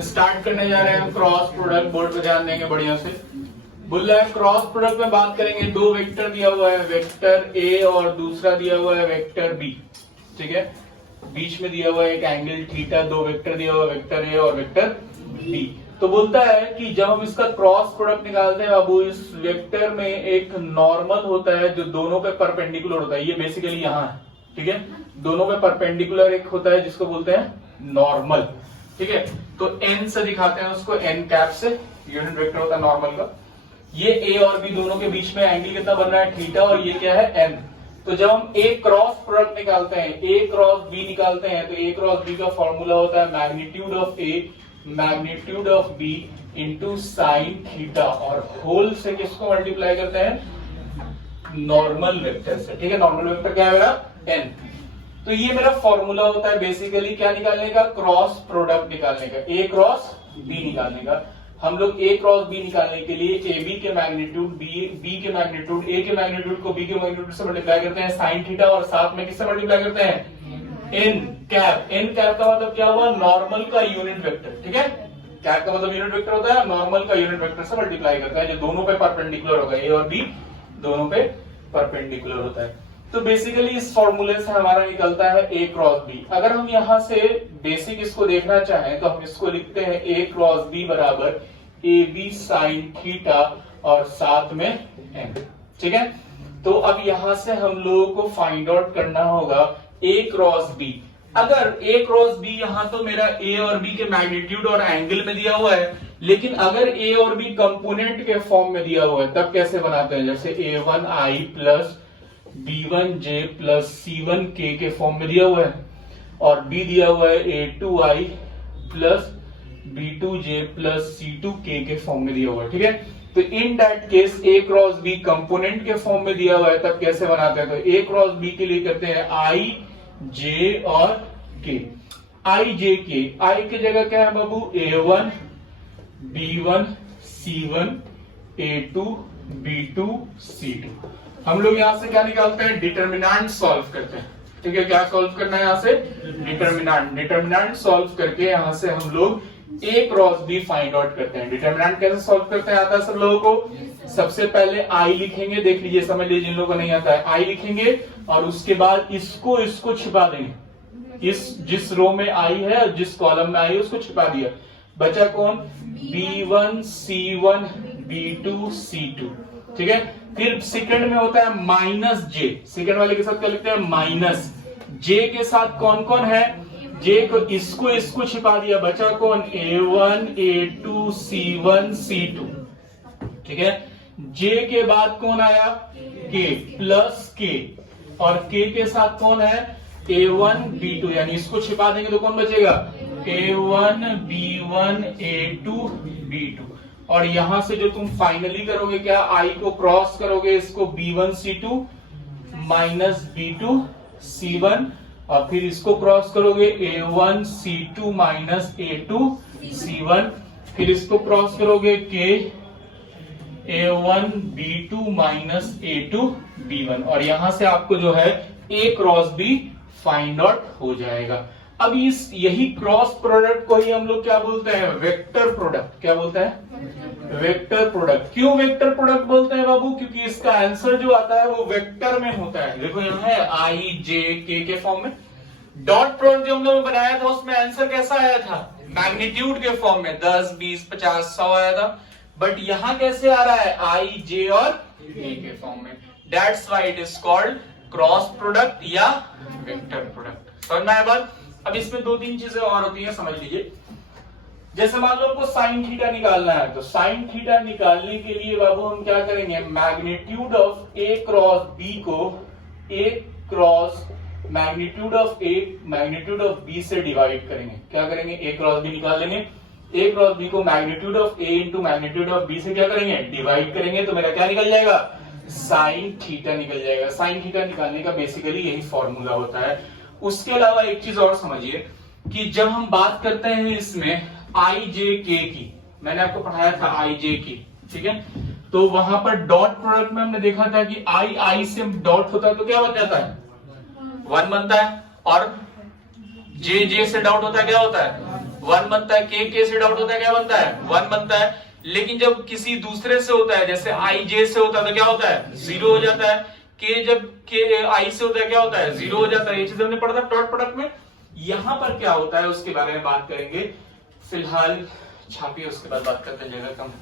Start करने जा रहे हैं क्रॉस प्रोडक्ट। बोर्ड पे ध्यान देंगे बढ़िया से। बोल रहा है क्रॉस प्रोडक्ट में बात करेंगे। दो वेक्टर दिया हुआ है, वेक्टर ए और दूसरा दिया हुआ है वेक्टर बी। ठीक है, बीच में दिया हुआ है एक एंगल थीटा। दो वेक्टर दिया हुआ है, वेक्टर ए और वेक्टर बी। तो बोलता है कि जब हम इसका क्रॉस प्रोडक्ट निकालते हैं बाबू, इस वेक्टर में एक नॉर्मल होता है जो दोनों पे परपेंडिकुलर होता है। ये बेसिकली यहाँ है, ठीक है। दोनों पे परपेंडिकुलर एक होता है जिसको बोलते हैं नॉर्मल, ठीक है। तो एन से दिखाते हैं उसको, एन कैप से यूनिट वेक्टर होता है नॉर्मल का। ये ए और बी दोनों के बीच में एंगल कितना बन रहा है, थीटा, और ये क्या है, एन। तो जब हम ए क्रॉस प्रोडक्ट निकालते हैं, ए क्रॉस बी निकालते हैं, तो ए क्रॉस बी का फॉर्मूला होता है magnitude of A magnitude of B into sine theta, और होल से किसको मल्टीप्लाई करते हैं, नॉर्मल वेक्टर से। ठीक है, नॉर्मल वेक्टर क्या है मेरा, एन। तो ये मेरा फॉर्मूला होता है बेसिकली क्या निकालने का, क्रॉस प्रोडक्ट निकालने का, ए क्रॉस बी निकालने का। हम लोग ए क्रॉस बी निकालने के लिए ए बी के मैग्नीट्यूड बी के मैग्नीट्यूड, ए के मैग्नीट्यूड को बी के मैग्नीट्यूड से मल्टीप्लाई करते हैं साइन थीटा, और साथ में किससे मल्टीप्लाई करते हैं, एन कैप। एन कैप का मतलब क्या हुआ, नॉर्मल का यूनिट वेक्टर। ठीक है, कैप का मतलब यूनिट वेक्टर होता है, नॉर्मल का यूनिट वेक्टर से मल्टीप्लाई करता है जो दोनों पे परपेंडिकुलर होगा, ए और बी दोनों पे परपेंडिकुलर होता है। तो बेसिकली इस फॉर्मूले से हमारा निकलता है ए क्रॉस बी। अगर हम यहां से बेसिक इसको देखना चाहें तो हम इसको लिखते हैं ए क्रॉस बी बराबर ए बी साइन थीटा और साथ में एन। ठीक है, तो अब यहां से हम लोगों को फाइंड आउट करना होगा ए क्रॉस बी। अगर ए क्रॉस बी यहां तो मेरा ए और बी के मैग्नीट्यूड और एंगल में दिया हुआ है, लेकिन अगर ए और बी कंपोनेंट के फॉर्म में दिया हुआ है तब कैसे बनाते हैं, जैसे a1i plus b1j plus c1k के फॉर्म में दिया हुआ है, और b दिया हुआ है a2i plus b2j plus c2k के फॉर्म में दिया हुआ है। ठीक है, तो in that case A cross B component के फॉर्म में दिया हुआ है तब कैसे बनाते हैं, तो ए क्रॉस बी के लिए करते हैं i j और k। i j k, i की जगह क्या है बाबू, a1 b1 c1 a2 b2 c2। हम लोग यहां से क्या निकालते हैं, डिटर्मिनेंट सॉल्व करते हैं। ठीक है, क्या सॉल्व करना है यहां से, डिटर्मिनेंट सॉल्व करके यहां से हम लोग ए क्रॉस बी फाइंड आउट करते हैं। डिटर्मिनेंट कैसे सॉल्व करते हैं आता है सब लोगों को। सबसे पहले आई लिखेंगे, देख लीजिए समझ लीजिए जिन लोगों को नहीं आता है, आई लिखेंगे और उसके बाद इसको छिपा देंगे। इस जिस रो में आई है, जिस कॉलम में आई है उसको छिपा दिया, बचा कौन, b1 c1 b2 c2। ठीक है, फिर सेकंड में होता है माइनस जे, सेकंड वाले के साथ क्या लिखते हैं, माइनस जे के साथ कौन कौन है, जे को इसको छिपा दिया, बचा कौन, a1 a2 c1 c2। ठीक है, जे के बाद कौन आया, k प्लस k, और k के साथ कौन है, a1 b2, यानी इसको छिपा देंगे तो कौन बचेगा, a1 b1 a2 b2। और यहां से जो तुम फाइनली करोगे क्या, i को क्रॉस करोगे, इसको b1 c2 minus b2 c1, और फिर इसको क्रॉस करोगे a1 c2 minus a2 c1, फिर इसको क्रॉस करोगे k a1 b2 minus a2 b1, और यहां से आपको जो है a cross b find out हो जाएगा। अब इस यही क्रॉस प्रोडक्ट को ही हम लोग क्या बोलते हैं, वेक्टर प्रोडक्ट। क्या बोलते हैं, वेक्टर प्रोडक्ट। क्यों वेक्टर प्रोडक्ट बोलते हैं बाबू, क्योंकि इसका आंसर जो आता है वो वेक्टर में होता है। देखो यहाँ है आई जे के फॉर्म में। डॉट प्रोडक्ट जो हम लोगों ने बनाया था उसमें आंसर कैसा आया था, मैग्नीट्यूड के फॉर्म में 10 20 50 100 आया था, बट यहां कैसे आ रहा है, आई जे और के फॉर्म में। That's why it is called cross product या वेक्टर प्रोडक्ट। समझ में आया बात। अब इसमें दो तीन चीजें और होती हैं, समझ लीजिए। जैसे मान लो आपको साइन थीटा निकालना है, तो साइन थीटा निकालने के लिए बाबू हम क्या करेंगे, magnitude of A cross B को A cross magnitude of A magnitude of B से डिवाइड करेंगे। क्या करेंगे, ए क्रॉस बी निकाल लेंगे, ए क्रॉस बी को magnitude of A into magnitude of B से क्या करेंगे, डिवाइड करेंगे, तो मेरा क्या निकल जाएगा, साइन थीटा निकल जाएगा। साइन थीटा निकालने का बेसिकली यही फॉर्मूला होता है। उसके अलावा एक चीज और समझिए कि जब हम बात करते हैं इसमें आई जे के की, मैंने आपको पढ़ाया था आई जे की, ठीक है, तो वहां पर डॉट प्रोडक्ट में हमने देखा था कि आई से डॉट होता है तो क्या बन जाता है, 1 बनता है, और जे से डॉट होता है क्या होता है, 1 बनता है, के से डॉट होता है क्या बनता है 1 बनता है। लेकिन जब किसी दूसरे से होता है जैसे आई जे से होता है तो क्या होता है 0 हो जाता है। के जब के आई से होता है क्या होता है 0 हो जाता है। ये चीज हमने पढ़ा था डॉट प्रोडक्ट में। यहां पर क्या होता है उसके बारे में बात करेंगे, फिलहाल छापिए उसके बाद बात करते हैं, जगह कम।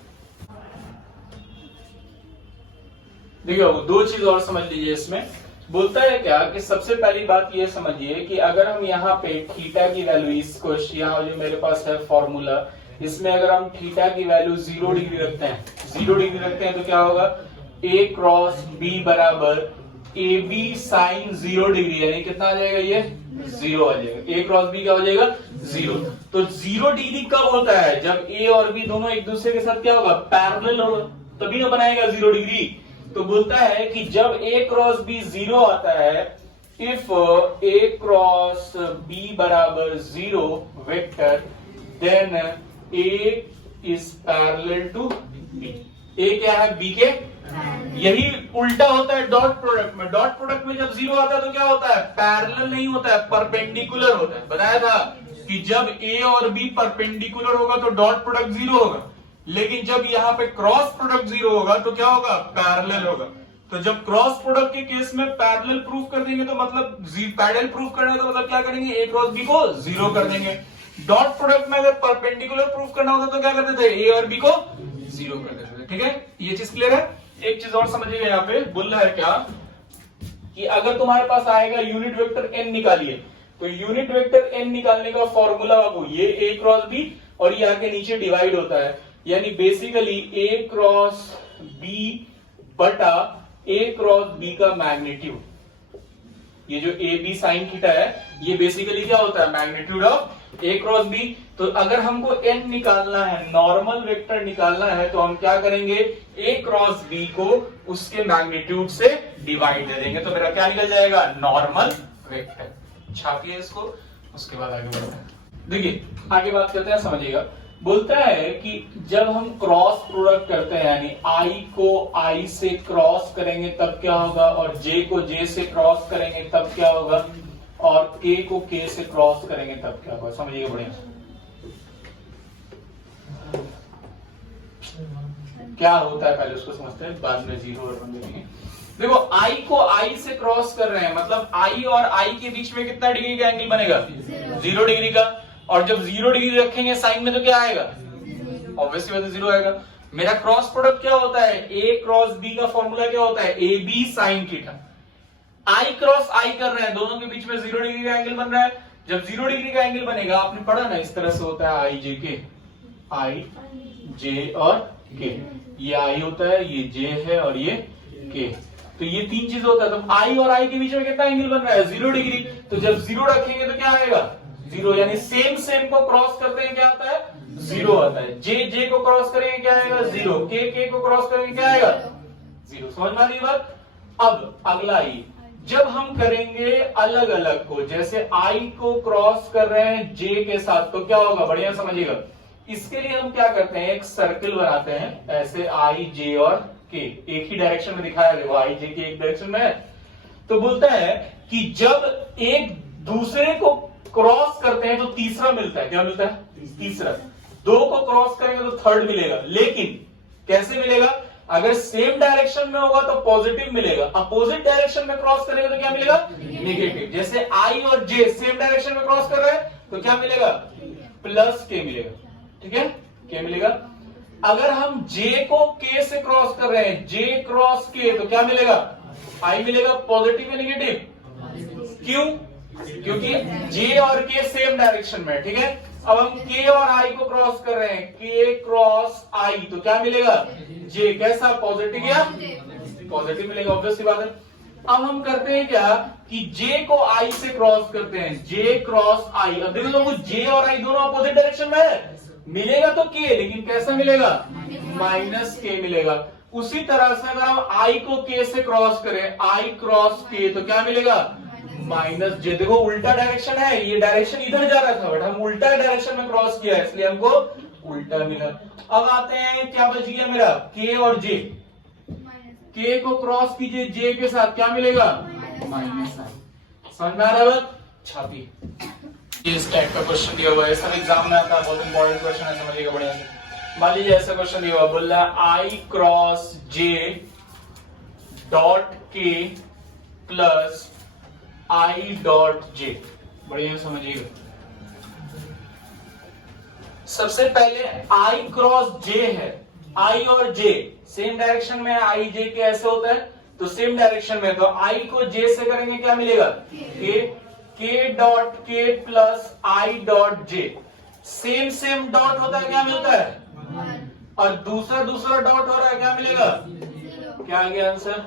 देखिए दो चीज और समझ लीजिए इसमें। बोलता है क्या कि सबसे पहली बात ये समझिए कि अगर हम यहाँ पे थीटा की वैल्यू इसको, यहाँ जो मेरे पास है फॉर्मूला, इसमें अगर हम थीटा की वैल्यू 0 डिग्री रखते हैं, 0 डिग्री रखते हैं तो क्या होगा, a क्रॉस b बराबर ए बी साइन 0 डिग्री, यानी कितना आ जाएगा ये 0 आ जाएगा। a क्रॉस b क्या हो जाएगा 0। तो 0 डिग्री कब होता है, जब a और b दोनों एक दूसरे के साथ क्या होगा पैरेलल होगा, तभी तो बनाएगा 0 डिग्री। तो बोलता है कि जब a क्रॉस b 0 आता है, इफ a क्रॉस b बराबर 0 vector, then a is parallel to b। a क्या है b के, यही उल्टा होता है डॉट प्रोडक्ट में। डॉट प्रोडक्ट में जब 0 आता है तो क्या होता है पैरेलल नहीं होता है, परपेंडिकुलर होता है। बताया था कि जब a और b परपेंडिकुलर होगा तो डॉट प्रोडक्ट 0 होगा, लेकिन जब यहाँ पे क्रॉस प्रोडक्ट 0 होगा तो क्या होगा पैरेलल होगा। तो जब क्रॉस प्रोडक्ट के केस में पैरेलल प्रूफ कर देंगे तो मतलब पैरेलल प्रूफ करना है तो मतलब क्या करेंगे, a क्रॉस b को 0 कर देंगे। डॉट प्रोडक्ट में अगर परपेंडिकुलर प्रूफ करना होता तो क्या करते थे, a और b को 0 कर देते थे। ठीक है, ये चीज क्लियर है। एक चीज और समझिएगा, यहाँ पे बोल रहा है क्या कि अगर तुम्हारे पास आएगा यूनिट वेक्टर n निकालिए, तो यूनिट वेक्टर n निकालने का फॉर्मूला बाबू ये a क्रॉस b और ये आगे नीचे डिवाइड होता है, यानी बेसिकली a क्रॉस b बटा a क्रॉस b का मैग्नीट्यूड। ये जो ए बी साइन थीटा है ये बेसिकली क्या होता है magnitude of a cross b। तो अगर हमको n निकालना है, नॉर्मल वेक्टर निकालना है, तो हम क्या करेंगे, a क्रॉस b को उसके मैग्नीट्यूड से डिवाइड दे देंगे, तो मेरा क्या निकल जाएगा नॉर्मल वेक्टर। छापिए इसको, उसके बाद आगे बढ़ते हैं। देखिए आगे बात करते हैं, समझिएगा। बोलता है कि जब हम क्रॉस प्रोडक्ट करते हैं, यानी i को i से क्रॉस करेंगे तब क्या होगा, और j को j से क्रॉस करेंगे तब क्या होगा, और k को k से क्रॉस करेंगे तब क्या होगा। समझिएगा बढ़िया क्या होता है, पहले उसको समझते हैं, बाद में 0 और 1 देखेंगे। देखो i को i से क्रॉस कर रहे हैं, मतलब i और i के बीच में कितना डिग्री का एंगल बनेगा 0 डिग्री का, और जब 0 डिग्री रखेंगे साइन में तो क्या आएगा, ऑब्वियसली बात है 0 आएगा। मेरा क्रॉस प्रोडक्ट क्या होता है, a क्रॉस b का फॉर्मूला क्या होता है, A B sine theta. i cross i कर रहे हैं, दोनों के बीच में 0 डिग्री का एंगल बन रहा है। जब 0 डिग्री का एंगल बनेगा, आपने पढ़ा ना, इस तरह से होता है i j के, i j और k, ये i होता है, ये j है और ये k, तो ये तीन चीज होता है। तो i और i के बीच में कितना एंगल बन रहा है 0 डिग्री। तो जब 0 रखेंगे तो क्या आएगा 0, यानी सेम को क्रॉस करते हैं क्या आता है 0 आता है। जे को क्रॉस करेंगे क्या आएगा 0, के को क्रॉस करेंगे क्या आएगा 0। समझ में आ रही बात। अब अगला ही, जब हम करेंगे अलग अलग को, जैसे i को क्रॉस कर रहे हैं j के साथ, तो क्या होगा बढ़िया समझिएगा। इसके लिए हम क्या करते हैं, एक सर्कल बनाते हैं ऐसे, i j और k एक ही डायरेक्शन में दिखाया, देखो i j के एक डायरेक्शन में है। तो बोलता है कि जब एक दूसरे को क्रॉस करते हैं तो तीसरा मिलता है, क्या मिलता है तीसरा। दो को क्रॉस करेंगे तो थर्ड मिलेगा, लेकिन कैसे मिलेगा, अगर सेम डायरेक्शन में होगा तो पॉजिटिव मिलेगा, अपोजिट डायरेक्शन में क्रॉस करेंगे तो क्या मिलेगा नेगेटिव। जैसे i और j सेम डायरेक्शन में क्रॉस कर रहे हैं तो क्या मिलेगा प्लस k मिलेगा, ठीक है k मिलेगा। अगर हम j को k से क्रॉस कर रहे हैं, j क्रॉस k, तो क्या मिलेगा i मिलेगा, पॉजिटिव या नेगेटिव। क्यों, क्योंकि j और k सेम डायरेक्शन में है, ठीक है। अब हम k और i को क्रॉस कर रहे हैं, k क्रॉस i, तो क्या मिलेगा j, कैसा पॉजिटिव या पॉजिटिव मिलेगा, ऑब्वियस सी बात है। अब हम करते हैं क्या कि j को i से क्रॉस करते हैं, j क्रॉस i। अब देखो तो j और i दोनों अपोजिट डायरेक्शन में है, मिलेगा तो k, लेकिन कैसा मिलेगा माइनस k मिलेगा। उसी तरह से अगर हम i को k से क्रॉस करें, i क्रॉस k, तो क्या मिलेगा माइनस j। देखो उल्टा डायरेक्शन है, ये डायरेक्शन इधर जा रहा था बट हम उल्टा डायरेक्शन में क्रॉस किया है, इसलिए हमको उल्टा मिला। अब आते हैं, क्या बच गया मेरा k और j, k को क्रॉस कीजिए j के साथ, क्या मिलेगा माइनस। समझ में आ रहा है, छापी इस टाइप का क्वेश्चन दिया हुआ है, सब एग्जाम में आता है, बहुत इंपॉर्टेंट क्वेश्चन है, समझिएगा बढ़िया से। मान लीजिए ऐसा क्वेश्चन दिया हुआ, बोल रहा है आई क्रॉस जे डॉट के प्लस आई डॉट जे। बढ़िया से समझिएगा। सबसे पहले आई क्रॉस जे है, आई और जे सेम डायरेक्शन में है, आई जे के ऐसे होता है तो सेम डायरेक्शन में, तो आई को जे से करेंगे क्या मिलेगा, के डॉट के plus I dot J. Same same dot होता है क्या मिलता है, और दूसरा दूसरा डॉट हो रहा है क्या मिलेगा, क्या आ गया आंसर,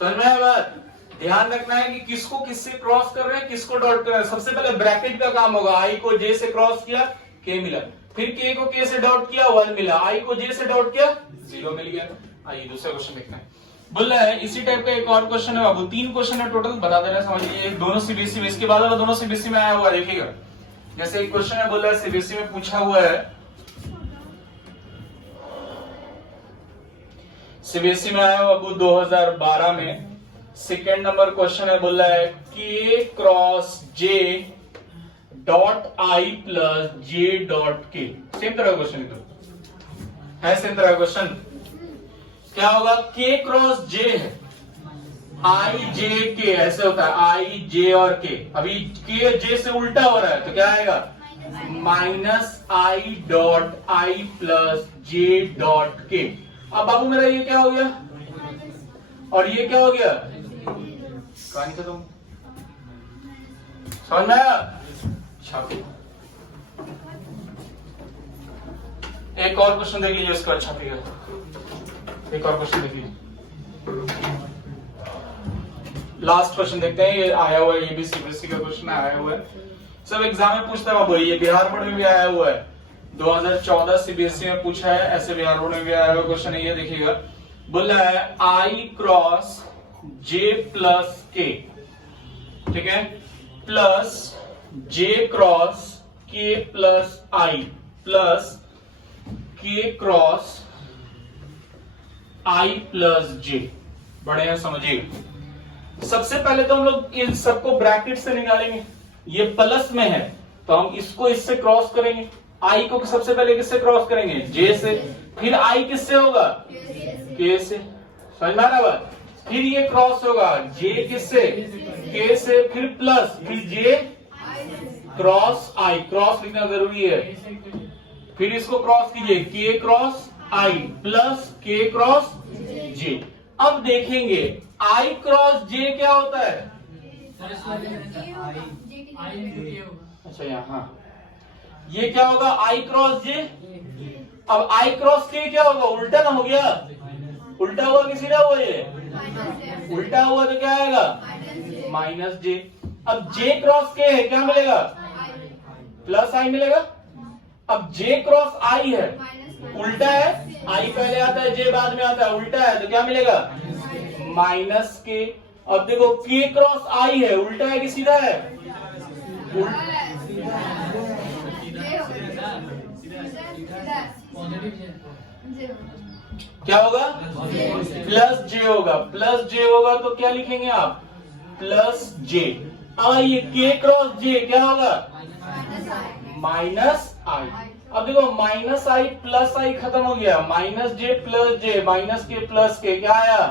समझ में आया बात। ध्यान रखना है कि किसको किससे क्रॉस कर रहे हैं, किसको डॉट कर रहे हैं। सबसे पहले ब्रैकेट का काम होगा, आई को जे से क्रॉस किया के मिला, फिर के को के से डॉट किया 1 मिला, आई को जे से डॉट किया 0 मिल गया। आइए दूसरा क्वेश्चन देखते हैं। बोल रहा है इसी टाइप का एक और क्वेश्चन है बाबू, 3 क्वेश्चन है टोटल, बता दे रहे हैं, समझ लीजिए। दोनों सीबीएसई में, इसके बाद वाला दोनों सीबीएसई में आया हुआ है, देखिएगा। जैसे एक क्वेश्चन है, बोल रहा है सीबीएसई में पूछा हुआ है, सीबीएसई में आया हुआ बाबू 2012 में। सेकेंड नंबर क्वेश्चन है, बोल रहा है के cross J dot I plus J dot के। सेम तरह का क्वेश्चन है, सेम तरह का क्वेश्चन। क्या होगा, के क्रॉस जे है, आई जे के ऐसे होता है, आई जे और के। अभी के जे से उल्टा हो रहा है तो क्या आएगा, minus I dot I plus J dot के। अब बाबू मेरा ये क्या हो गया और ये क्या हो गया, कहानी खत्म, समझ में आया। एक और क्वेश्चन देख लीजिए, इसका अच्छा फिगर। एक और क्वेश्चन देख लीजिए, लास्ट क्वेश्चन देखते हैं। ये आया हुआ है, ये भी सीबीएसई का क्वेश्चन आया हुआ है, सब एग्जाम में पूछता है बाबू। ये बिहार बोर्ड में भी आया हुआ है, 2014 सीबीएसई में पूछा है, ऐसे बिहार बोर्ड में भी आया हुआ क्वेश्चन है। ये देखिएगा, बोला है आई क्रॉस जे प्लस के, ठीक है, प्लस जे क्रॉस के प्लस आई प्लस के क्रॉस आई प्लस जे। बड़े हैं, समझिए। सबसे पहले तो हम लोग इन सबको ब्रैकेट से निकालेंगे, ये प्लस में है तो हम इसको इससे क्रॉस करेंगे, आई को सबसे पहले किससे क्रॉस करेंगे, जे से, फिर आई किससे होगा, के से, समझ में आ रहा बात। फिर ये क्रॉस होगा जे किससे, के से, फिर प्लस, फिर जे क्रॉस आई, क्रॉस लिखना जरूरी है। फिर इसको क्रॉस कीजिए, के क्रॉस आई प्लस के क्रॉस जे। अब देखेंगे आई क्रॉस जे क्या होता है, अच्छा यहाँ, हाँ, ये क्या होगा आई क्रॉस जे। अब आई क्रॉस के क्या होगा, उल्टा ना हो गया, उल्टा हुआ कि सीधा हुआ, ये उल्टा हुआ तो क्या आएगा, माइनस जे। अब जे क्रॉस के है, क्या मिलेगा, प्लस आई मिलेगा। अब जे क्रॉस आई है, उल्टा है, आई पहले आता है जे बाद में आता है, उल्टा है तो क्या मिलेगा, माइनस के। अब देखो के क्रॉस आई है, उल्टा है कि सीधा है, क्या होगा, प्लस जे होगा, प्लस जे होगा तो क्या लिखेंगे आप, प्लस जे। अब ये के क्रॉस जे क्या होगा, माइनस आई। अब देखो माइनस आई प्लस आई खत्म हो गया, minus j plus j, minus k plus k क्या आया,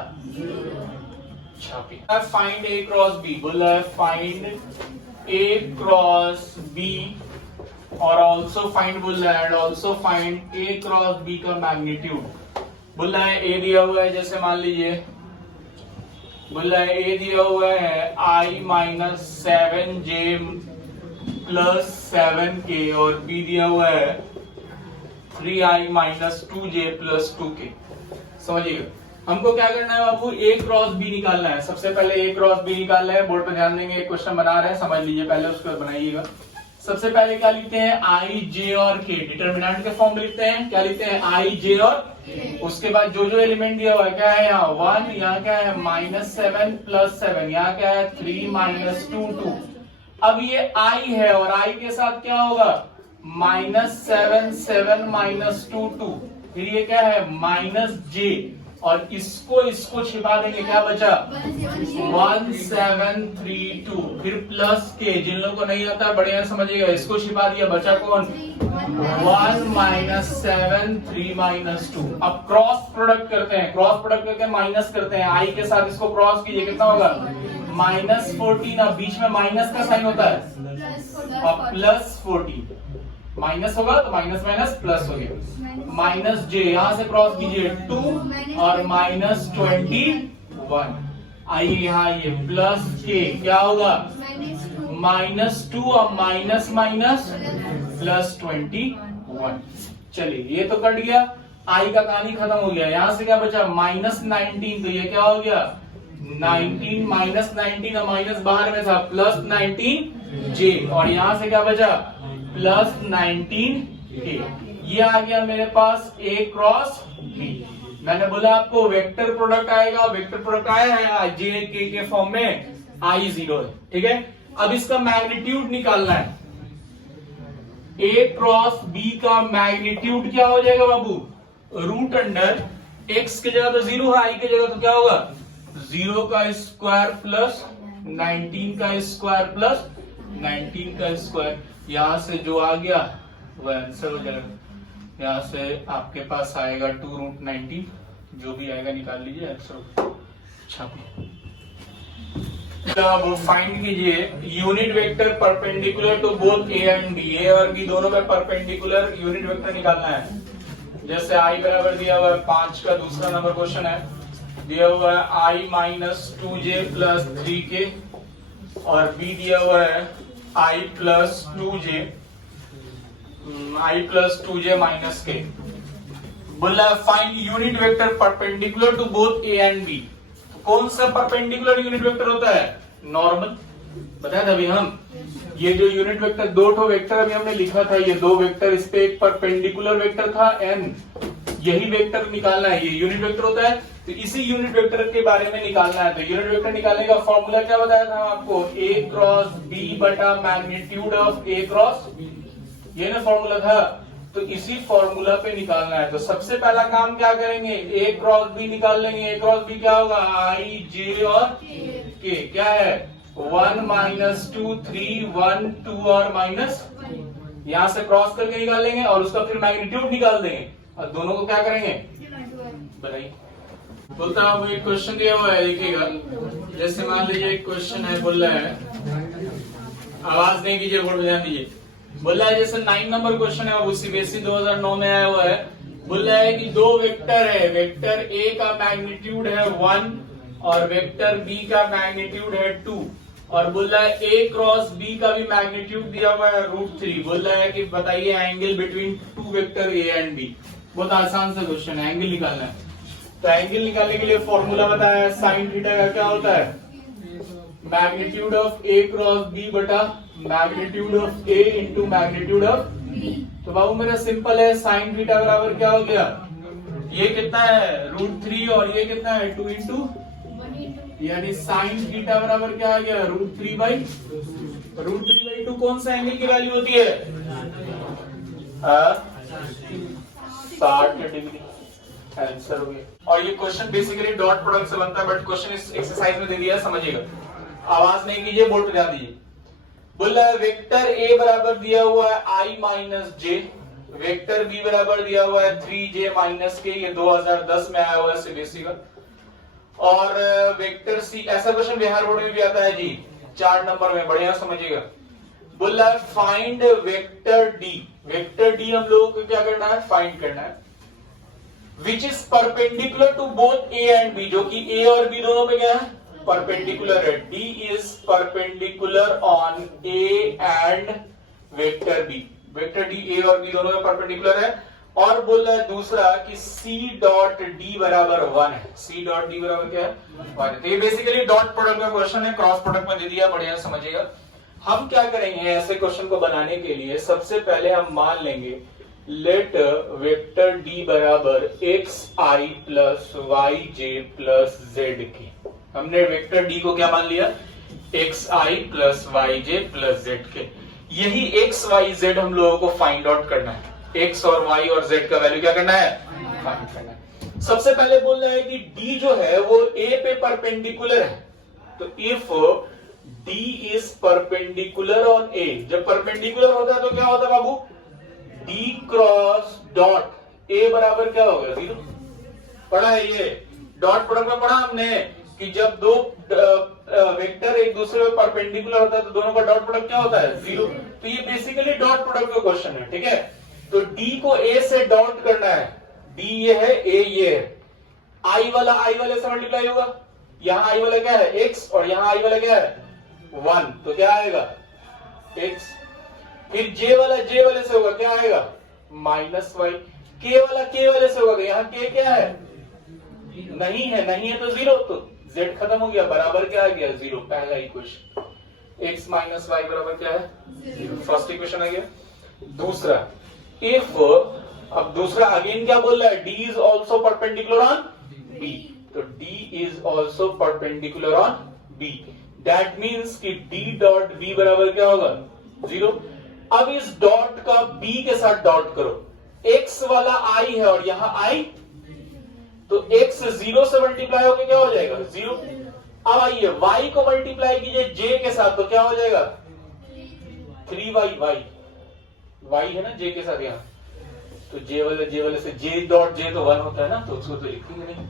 फाइंड ए क्रॉस बी। बोला है फाइंड ए क्रॉस बी और ऑल्सो फाइंड, बोला है and also find A cross B का मैग्नीट्यूड। बोला है ए दिया हुआ है, जैसे मान लीजिए बोला है ए दिया हुआ है आई माइनस 7j प्लस 7k और बी दिया हुआ है 3i minus 2j plus 2k। समझिएगा, हमको क्या करना है बाबू, ए क्रॉस बी निकालना है। सबसे पहले ए क्रॉस बी निकालना है, बोर्ड पर ध्यान देंगे, एक क्वेश्चन बना रहे हैं, समझ लीजिए पहले, उसके बाद बनाइएगा। सबसे पहले क्या लिखते हैं, आई जे और के, डिटर्मिनेंट के फॉर्म में लिखते हैं, क्या लिखते हैं, आई जे और उसके बाद जो जो एलिमेंट दिया हुआ है, क्या है यहाँ 1, यहाँ क्या है -7 प्लस 7, यहाँ क्या है 3 माइनस 2 2। अब ये आई है और आई के साथ क्या होगा, -7 7 माइनस 2 2, फिर ये क्या है -j और इसको छिपा देंगे, क्या बचा 1732, फिर प्लस के, जिन लोगों को नहीं आता बढ़िया समझिएगा, इसको छिपा दिया, बचा कौन 1 माइनस 7 3 माइनस 2। अब क्रॉस प्रोडक्ट करते हैं, क्रॉस प्रोडक्ट करके माइनस करते हैं, आई के साथ इसको क्रॉस कीजिए, कितना होगा -14। अब बीच में माइनस का साइन होता है और +14, माइनस होगा तो माइनस माइनस प्लस हो गया, माइनस जे, यहां से क्रॉस कीजिए 2 और -21, आइए यहाँ ये प्लस के, क्या होगा -2 और माइनस माइनस +21। चलिए ये तो कट गया, आई का कहानी खत्म हो गया। यहां से क्या बचा -19, तो ये क्या हो गया 19, -19 और माइनस बाहर में था +19 जे, और यहां से क्या बचा +19 के। ये आ गया मेरे पास A क्रॉस B। मैंने बोला आपको वेक्टर प्रोडक्ट आएगा, वेक्टर प्रोडक्ट आया है जे के फॉर्म में, I 0 है, ठीक है। अब इसका मैग्नीट्यूड निकालना है, A क्रॉस B का मैग्नीट्यूड क्या हो जाएगा बाबू, √x की जगह तो 0 है, I की जगह तो क्या होगा 0 का स्क्वायर प्लस 19 का स्क्वायर प्लस 19 का स्क्वायर, यहां से जो आ गया वह आंसर हो जाएगा। यहां से आपके पास आएगा 2√19, जो भी आएगा निकाल लीजिए, आंसर छापिए। अब फाइंड कीजिए unit vector perpendicular to both A and B, A और बी दोनों में परपेंडिकुलर यूनिट वेक्टर निकालना है। जैसे i बराबर दिया हुआ है 5 का दूसरा नंबर क्वेश्चन है, दिया हुआ है i - 2j + 3k, और b दिया हुआ है i + 2j - k। बोला find unit vector perpendicular to both A and B. कौन सा परपेंडिकुलर यूनिट वेक्टर होता है, नॉर्मल, बताया था अभी हम। ये जो यूनिट वेक्टर, दो ठो वेक्टर अभी हमने लिखा था, ये दो वेक्टर, इस पे एक परपेंडिकुलर वेक्टर था n, यही वेक्टर निकालना है, ये यूनिट वेक्टर होता है। तो इसी यूनिट वेक्टर के बारे में निकालना है। तो यूनिट वेक्टर निकालने का फॉर्मूला क्या बताया था आपको, A क्रॉस B बटा magnitude of A cross B, ये ना फॉर्मूला था। तो इसी फॉर्मूला पे निकालना है। तो सबसे पहला काम क्या करेंगे, A क्रॉस B निकाल लेंगे। A क्रॉस B क्या होगा, I J और K, क्या है 1 - 2 3 1 2 और माइनस, यहां से क्रॉस करके निकाल लेंगे और उसका फिर मैग्नीट्यूड निकाल देंगे, और दोनों को क्या करेंगे बताइए। बोलता हूँ एक क्वेश्चन दिया हुआ है, देखिएगा। जैसे मान लीजिए एक क्वेश्चन है, बोल रहा है, आवाज नहीं कीजिए, बोर्ड बजा दीजिए। बोल रहा है जैसे 9 नंबर क्वेश्चन है, वो CBSE 2009 में आया हुआ है। बोल रहा है कि दो वेक्टर है, वेक्टर A का मैग्नीट्यूड है 1 और वेक्टर B का मैग्नीट्यूड है 2, और बोल रहा है A क्रॉस B का भी मैग्नीट्यूड दिया हुआ है √3। बोल रहा है कि बताइए angle between two vector A and B। बहुत आसान सा क्वेश्चन है, एंगल निकालना है। तो एंगल निकालने के लिए फॉर्मूला बताया है, साइन थीटा का क्या होता है, magnitude of A cross B बटा magnitude of A into magnitude of B। तो बाबू मेरा सिंपल है, साइन थीटा बराबर क्या हो गया, ये कितना है √3 और ये कितना है 2 इंटू, यानी साइन थीटा बराबर क्या आ गया √3/2। कौन सा एंगल की वैल्यू होती है 60 डिग्री, आंसर हो गया। और ये क्वेश्चन बेसिकली डॉट प्रोडक्ट से बनता है, बट क्वेश्चन इस एक्सरसाइज में दे दिया है, समझिएगा। आवाज नहीं कीजिए, बोर्ड पे ध्यान दीजिए। बोल रहा है वेक्टर A बराबर दिया हुआ है I - j, वेक्टर B बराबर दिया हुआ है 3j - k, ये 2010 में आया हुआ है CBSE का। और वेक्टर C, ऐसा क्वेश्चन बिहार बोर्ड में भी आता है जी 4 नंबर में, बढ़िया समझिएगा। बोल रहा है find vector D। Vector D हम लोगों को क्या करना है, फाइंड करना है, which is perpendicular to both A and B, जो कि A और B दोनों पे क्या है, परपेंडिकुलर है। D is perpendicular on A and vector B। Vector D A और B दोनों में परपेंडिकुलर है। और बोल रहा है दूसरा कि C डॉट D बराबर 1 है। C डॉट D बराबर क्या है, 1 है। तो ये बेसिकली डॉट प्रोडक्ट का क्वेश्चन है, क्रॉस प्रोडक्ट में दे दिया, बढ़िया समझिएगा। हम क्या करेंगे ऐसे क्वेश्चन को बनाने के लिए, सबसे पहले हम मान लेंगे लेट वेक्टर D बराबर xi plus yj plus zk। हमने वेक्टर D को क्या मान लिया, xi plus yj plus zk। यही x y z हम लोगों को फाइंड आउट करना है, x और y और z का वैल्यू क्या करना है, फाइंड करना है। सबसे पहले बोलना है कि डी जो है वो ए पे परपेंडिकुलर है, तो if D is perpendicular on A, जब परपेंडिकुलर होता है तो क्या होता है बाबू, डी क्रॉस डॉट ए बराबर क्या होगा 0। पढ़ा है ये, डॉट प्रोडक्ट में पढ़ा हमने कि जब दो वेक्टर एक दूसरे पे परपेंडिकुलर होता है तो दोनों का डॉट प्रोडक्ट क्या होता है 0। तो ये बेसिकली डॉट प्रोडक्ट का क्वेश्चन है, ठीक है। तो डी को ए से डॉट करना है, डी ये है, ए ये है, आई वाला आई वाले से मल्टीप्लाई होगा, यहां आई वाला क्या है x और यहां आई वाला क्या है 1, तो क्या आएगा x। फिर j वाला j वाले से होगा, क्या आएगा -y। k वाला k वाले से होगा, तो यहां k क्या है, नहीं है, नहीं है तो 0, तो z खत्म हो गया, बराबर क्या आ गया 0। पहला इक्वेशन x माइनस वाई बराबर क्या है 0, फर्स्ट इक्वेशन आ गया। दूसरा, इफ, अब दूसरा अगेन क्या बोल रहा है, d is also perpendicular on b, तो d is also perpendicular on b, that means कि d डॉट b बराबर क्या होगा 0। अब इस डॉट का b के साथ डॉट करो, x वाला i है और यहां i, तो x 0 से मल्टीप्लाई होकर क्या हो जाएगा 0। अब आइए y को मल्टीप्लाई कीजिए j के साथ, तो क्या हो जाएगा 3y, y है ना j के साथ यहाँ, तो j वाले से j डॉट j तो 1 होता है ना, तो उसको तो लिखेंगे नहीं।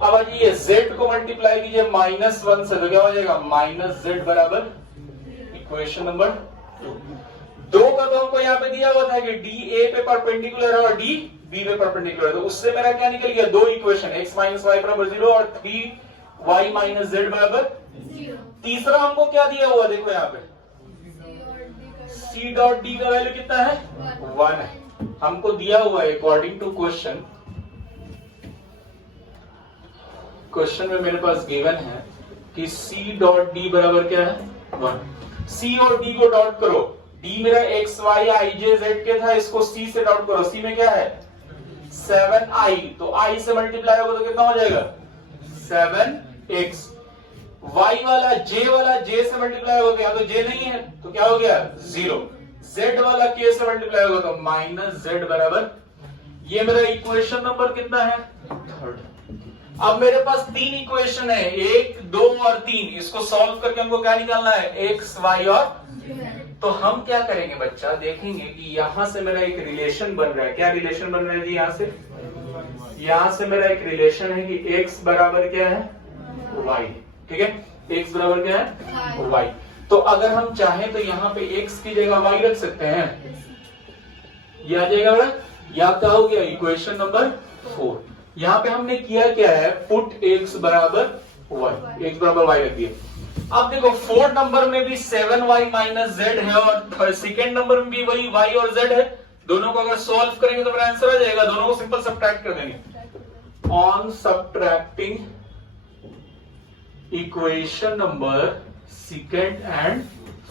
अब आइए z को मल्टीप्लाई कीजिए -1 से, तो क्या हो जाएगा -z बराबर इक्वेशन नंबर 2। दो का तो हमको यहाँ पे दिया हुआ था कि डी ए पे परपेंडिकुलर है और डी बी पे परपेंडिकुलर है, तो उससे मेरा क्या निकल गया, दो इक्वेशन, x माइनस वाई बराबर 0 और 3y माइनस जेड बराबर 0। तीसरा हमको क्या दिया हुआ, देखो यहाँ पे c डॉट डी का वैल्यू कितना है 1 है, हमको दिया हुआ है अकॉर्डिंग टू क्वेश्चन। क्वेश्चन में मेरे पास गिवन है कि c डॉट डी बराबर क्या है 1। c और d को डॉट करो, d मेरा x y i j z के था, इसको c से डॉट करो, c में क्या है 7i, तो i से मल्टीप्लाई होगा तो कितना हो जाएगा 7x। y वाला j से मल्टीप्लाई हो गया, तो j नहीं है तो क्या हो गया 0। z वाला k से मल्टीप्लाई होगा तो -z बराबर, ये मेरा इक्वेशन नंबर कितना है 3rd। अब मेरे पास 3 इक्वेशन है, 1 2 और 3, इसको सॉल्व करके हमको क्या निकालना है x y और, तो हम क्या करेंगे बच्चा, देखेंगे कि यहां से मेरा एक रिलेशन बन रहा है, क्या रिलेशन बन रहा है जी, यहां से मेरा एक रिलेशन है कि x बराबर क्या है y, ठीक है, x बराबर क्या है y। तो अगर हम चाहें तो यहाँ पे x की जगह y रख सकते हैं, ये आ जाएगा, या क्या हो गया इक्वेशन नंबर 4। यहाँ पे हमने किया क्या है, पुट x बराबर y रख दिया। अब देखो 4 नंबर में भी 7y माइनस जेड है और सेकेंड नंबर में भी वही y और z है, दोनों को अगर सॉल्व करेंगे तो मेरा आंसर आ जाएगा, दोनों को सिंपल सब्ट्रैक्ट कर देंगे। On subtracting equation number second and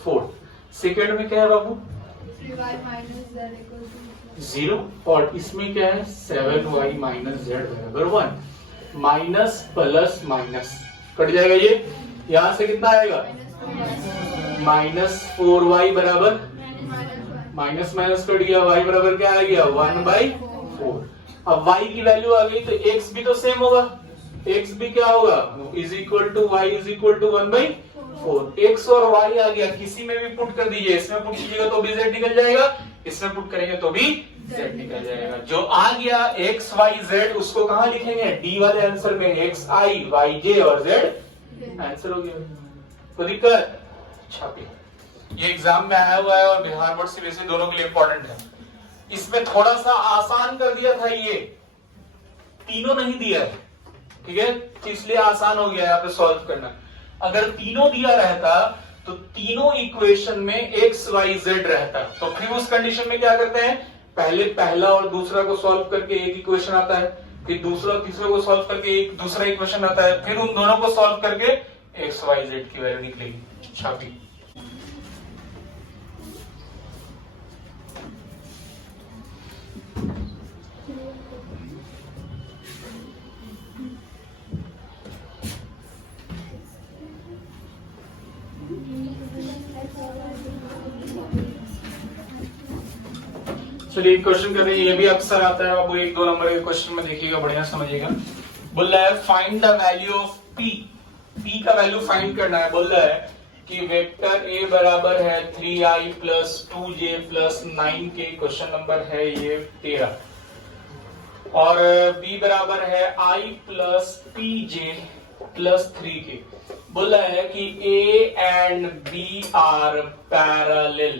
fourth, second में क्या है बाबू 0 और इसमें क्या है 7y माइनस जेड बराबर 1, माइनस प्लस माइनस कट जाएगा, ये यहां से कितना आएगा -4y बराबर, माइनस माइनस कट गया, y बराबर क्या आ गया 1/4। अब y की वैल्यू आ गई तो x भी तो सेम होगा, x भी क्या होगा is equal to y is equal to 1/4। x और y आ गया, किसी में भी पुट कर दीजिए, इसमें पुट कीजिएगा तो भी z निकल जाएगा, इसमें पुट करेंगे तो भी z निकल जाएगा। जो आ गया x y z उसको कहां लिखेंगे, d वाले आंसर में x i y j और z आंसर हो गया। तो दिक्कत छापी, ये एग्जाम में आया हुआ है और बिहार बोर्ड सीबीएसई दोनों के लिए इंपॉर्टेंट है। इसमें थोड़ा सा आसान कर दिया था, ये तीनों नहीं दिया है, ठीक है, इसलिए आसान हो गया यहाँ पे सॉल्व करना। अगर तीनों दिया रहता तो तीनों इक्वेशन में x y z रहता, तो फिर उस कंडीशन में क्या करते हैं, पहले पहला और दूसरा को सॉल्व करके एक इक्वेशन आता है, फिर दूसरा और तीसरे को सॉल्व करके एक दूसरा इक्वेशन आता है, फिर उन दोनों को सॉल्व करके x y z की वैल्यू निकलेगी। छापी चलिए क्वेश्चन कर रहे हैं, ये भी अक्सर आता है बाबू, 1-2 नंबर के क्वेश्चन में देखिएगा, बढ़िया समझिएगा। बोल रहा है find the value of P, P का वैल्यू फाइंड करना है। बोल रहा है कि वेक्टर ए बराबर है 3i plus 2j plus 9k, question number है ये 13, और b बराबर है i plus pj plus 3k। बोल रहा है कि a and b are parallel,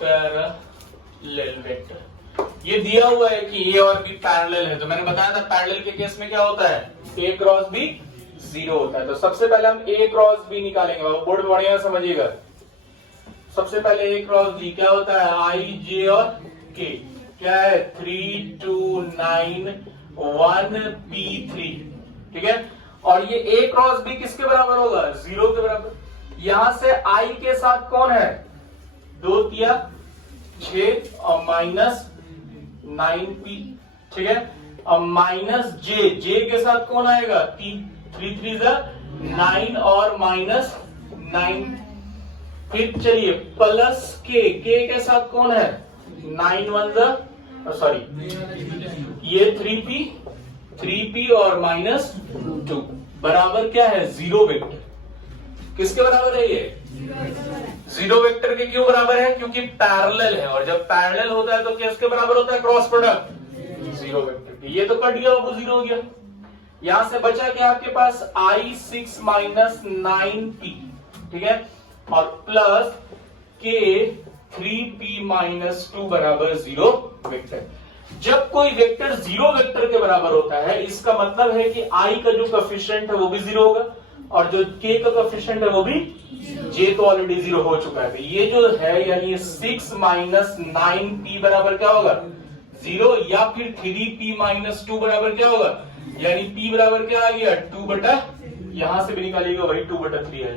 parallel vector, ये दिया हुआ है कि a और b पैरेलल है। तो मैंने बताया था पैरेलल के केस में क्या होता है, a क्रॉस b 0 होता है। तो सबसे पहले हम a क्रॉस b निकालेंगे, बोर्ड बढ़िया समझिएगा। सबसे पहले a क्रॉस b क्या होता है, i j और k, क्या है 3 2 9 1 p3, ठीक है। और ये a क्रॉस b किसके बराबर होगा, 0 के बराबर। यहां से i के साथ कौन है, 2 तिया 6 और माइनस 9p, ठीक है। और माइनस j, j के साथ कौन आएगा, 3 3 9 और माइनस 9। फिर चलिए प्लस k, k के साथ कौन है, 9 1 सॉरी ये 3p और माइनस 2 बराबर क्या है, 0 वेक्टर। किसके बराबर है ये, 0 वेक्टर के। क्यों बराबर है, क्योंकि पैरेलल है, और जब पैरेलल होता है तो किसके बराबर होता है, क्रॉस प्रोडक्ट 0 वेक्टर के। ये तो कट गया, वो 0 हो गया। यहां से बचा क्या आपके पास, i6 माइनस 9p, ठीक है, और प्लस k 3p माइनस 2 बराबर 0 वेक्टर। जब कोई वेक्टर 0 वेक्टर के बराबर होता है, इसका मतलब है कि i का जो कोएफिशिएंट है वो भी 0 होगा, और जो k का कोएफिशिएंट है वो भी, j तो ऑलरेडी 0 हो चुका है। तो ये जो है यानी 6 माइनस 9p बराबर क्या होगा, 0, या फिर 3p माइनस 2 बराबर क्या होगा, यानी p बराबर क्या आ गया, 2 बटा, यहां से भी निकालिएगा वही 2 बटा 3 है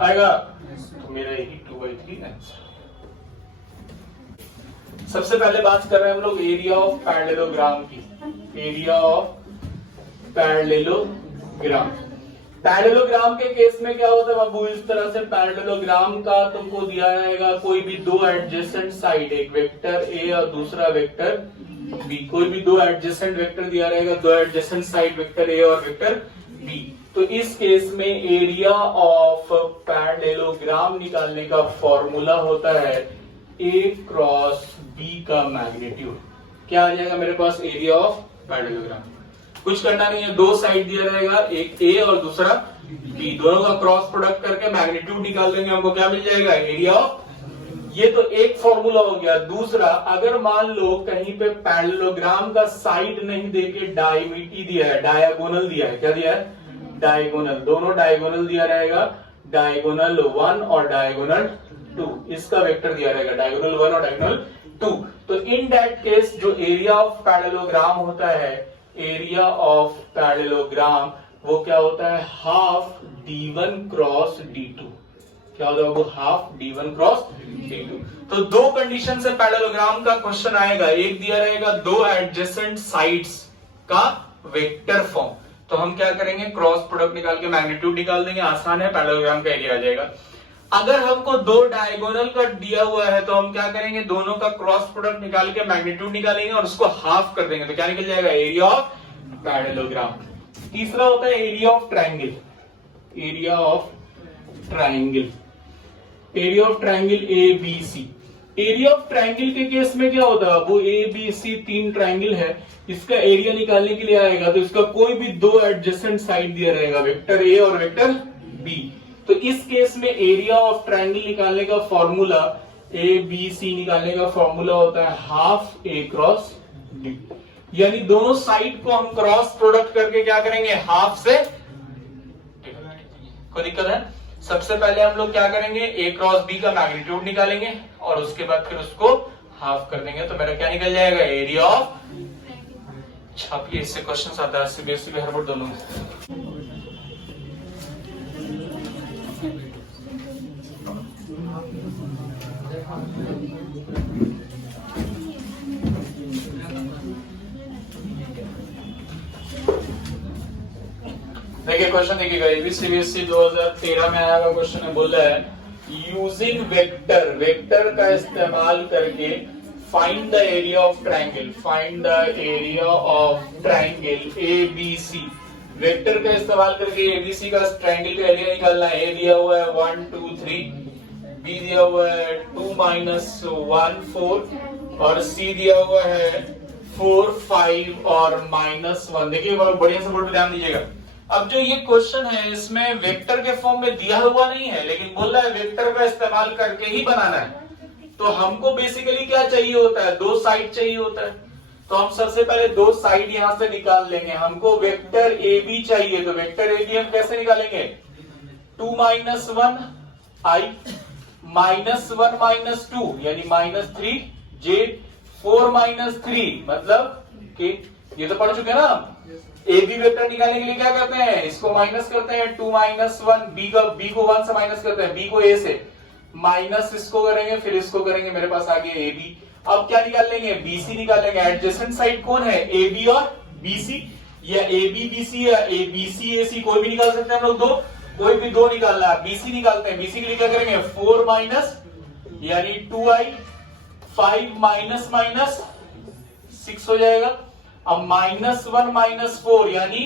आएगा, तो मेरा यही 2/3 आंसर। सबसे पहले बात कर रहे हैं हम लोग एरिया ऑफ पैरेललोग्राम की, एरिया ऑफ पैरेललोग्राम। पैरेललोग्राम के केस में क्या होता है बाबू, इस तरह से पैरेललोग्राम का तुमको दिया जाएगा कोई भी 2 एडजेसेंट साइड, एक वेक्टर ए और दूसरा वेक्टर बी, कोई भी 2 एडजेसेंट वेक्टर दिया रहेगा, 2 एडजेसेंट साइड वेक्टर ए और वेक्टर बी। तो इस केस में एरिया ऑफ पैरेललोग्राम निकालने का फॉर्मूला होता है ए क्रॉस बी का मैग्नीट्यूड। क्या आ जाएगा मेरे पास, एरिया ऑफ पैरेललोग्राम। कुछ करना नहीं है, 2 साइड दिया रहेगा, एक ए और दूसरा बी, दोनों का क्रॉस प्रोडक्ट करके मैग्नीट्यूड निकाल देंगे, हमको क्या मिल जाएगा, एरिया ऑफ। ये तो एक फॉर्मूला हो गया। दूसरा, अगर मान लो कहीं पे पैरेललोग्राम का साइड नहीं देके डायमीटी दिया है, डायगोनल दिया है, क्या दिया है, डायगोनल, दोनों डायगोनल दिया रहेगा, डायगोनल 1 और डायगोनल 2, इसका वेक्टर दिया रहेगा डायगोनल 1 और डायगोनल 2। तो इन दैट केस जो एरिया ऑफ पैरेललोग्राम होता है, एरिया ऑफ पैरेललोग्राम वो क्या होता है, हाफ d1 क्रॉस d2। क्या होता है वो, हाफ d1 क्रॉस d2। तो 2 कंडीशन से पैरेललोग्राम का क्वेश्चन आएगा, एक दिया रहेगा 2 एडजेसेंट साइड्स का वेक्टर फॉर्म, तो हम क्या करेंगे, क्रॉस प्रोडक्ट निकाल के मैग्नीट्यूड निकाल देंगे, आसान है, पैरेललोग्राम का एरिया आ जाएगा। अगर हमको 2 डायगोनल का दिया हुआ है तो हम क्या करेंगे, दोनों का क्रॉस प्रोडक्ट निकाल के मैग्नीट्यूड निकालेंगे और उसको हाफ कर देंगे, तो क्या निकल जाएगा, एरिया ऑफ पैरेललोग्राम। तीसरा होता है area of triangle, area of triangle, area of triangle A B C. Area of triangle के केस में क्या होता है, वो ए बी सी 3 ट्रायंगल है, इसका एरिया निकालने के लिए आएगा तो इसका कोई भी 2 एडजेसेंट साइड दिया रहेगा, वेक्टर ए और वेक्टर बी। तो इस केस में एरिया ऑफ ट्रायंगल निकालने का फॉर्मूला, ए बी सी निकालने का फॉर्मूला होता है हाफ ए क्रॉस डी, यानी दोनों साइड को हम क्रॉस प्रोडक्ट करके क्या करेंगे, हाफ से। कोई दिक्कत है, सबसे पहले हम लोग क्या करेंगे, ए क्रॉस बी का मैग्नीट्यूड निकालेंगे और उसके बाद फिर उसको हाफ कर देंगे, तो मेरा क्या निकल जाएगा, एरिया ऑफ। छापिए, इससे क्वेश्चन आता है सीबीएसई में हर बोर्ड दोनों। देखिए क्वेश्चन देखिएगा, ये भी सीबीएसई 2013 में आया हुआ क्वेश्चन है। बोल रहा है यूजिंग वेक्टर, वेक्टर का इस्तेमाल करके find the area of triangle, find the area of triangle ABC। Vector का इस्तेमाल करके ABC का ट्राइंगल का एरिया निकालना है। ए दिया हुआ है 1 2 3, बी दिया हुआ है 2 -1 4 और सी दिया हुआ है 4 5 और -1। देखिए बढ़िया से बोर्ड पे ध्यान दीजिएगा। अब जो ये क्वेश्चन है इसमें वेक्टर के फॉर्म में दिया हुआ नहीं है, लेकिन बोल रहा है वेक्टर का इस्तेमाल करके ही बनाना है। तो हमको बेसिकली क्या चाहिए होता है, दो साइड चाहिए होता है। तो हम सबसे पहले दो साइड यहां से निकाल लेंगे। हमको वेक्टर ए बी चाहिए, तो वेक्टर ए बी हम कैसे निकालेंगे, 2 -1 I -1 -2 यानी -3 J 4 -3 मतलब कि ये तो पढ़ चुके हैं ना। ए बी वेक्टर निकालने के लिए क्या करते हैं, इसको माइनस करते हैं 2 -1, बी को 1 से माइनस करते हैं, बी को ए से माइनस इसको करेंगे फिर इसको करेंगे, मेरे पास आ गया ए बी। अब क्या निकाल लेंगे, बीसी निकाल लेंगे। एडजेसेंट साइड कौन है, ए बी और बीसी, या ए बी बीसी या ए बीसी ए सी, कोई भी निकाल सकते हैं हम लोग, दो कोई भी दो निकालना है। बीसी निकालते हैं, बीसी के लिए क्या करेंगे 4 माइनस यानी 2i, 5 माइनस माइनस 6 हो जाएगा। अब -1 -4 यानी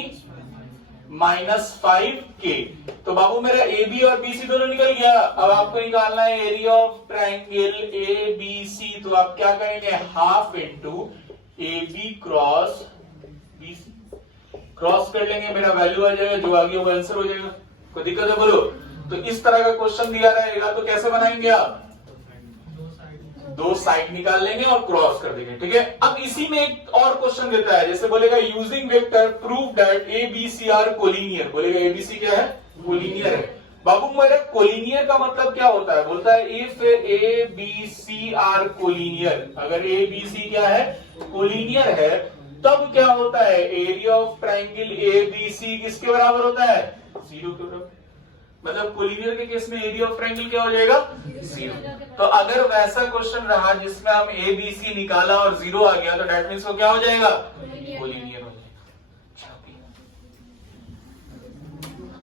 -5k। तो बाबू मेरा ए बी और बीसी दोनों निकल गया। अब आपको निकालना है area of triangle A B C. तो आप क्या करेंगे, half into A B cross BC, cross कर लेंगे, मेरा वैल्यू आ जाएगा, जो आ गया वो आंसर हो जाएगा। कोई दिक्कत है बोलो। तो इस तरह का क्वेश्चन दिया रहेगा तो कैसे बनाएंगे आप, दो साइड निकाल लेंगे और क्रॉस कर देंगे, ठीक है। अब इसी में एक और क्वेश्चन देता है, जैसे बोलेगा using vector prove that A B C are collinear. बोलेगा एबीसी क्या है, कोलिनियर है। बाबू मेरे कोलिनियर का मतलब क्या होता है, बोलता है if A B C are collinear, अगर ए बी सी क्या है, कोलिनियर है, तब क्या होता है, area of triangle A B C किसके बराबर होता है, 0 के बराबर। मतलब कोलिनियर के केस में एरिया ऑफ ट्राइंगल क्या हो जाएगा, 0। तो अगर वैसा क्वेश्चन रहा जिसमें हम ए बी सी निकाला और 0 आ गया, तो डेट मीन्स वो क्या हो जाएगा, कोलिनियर।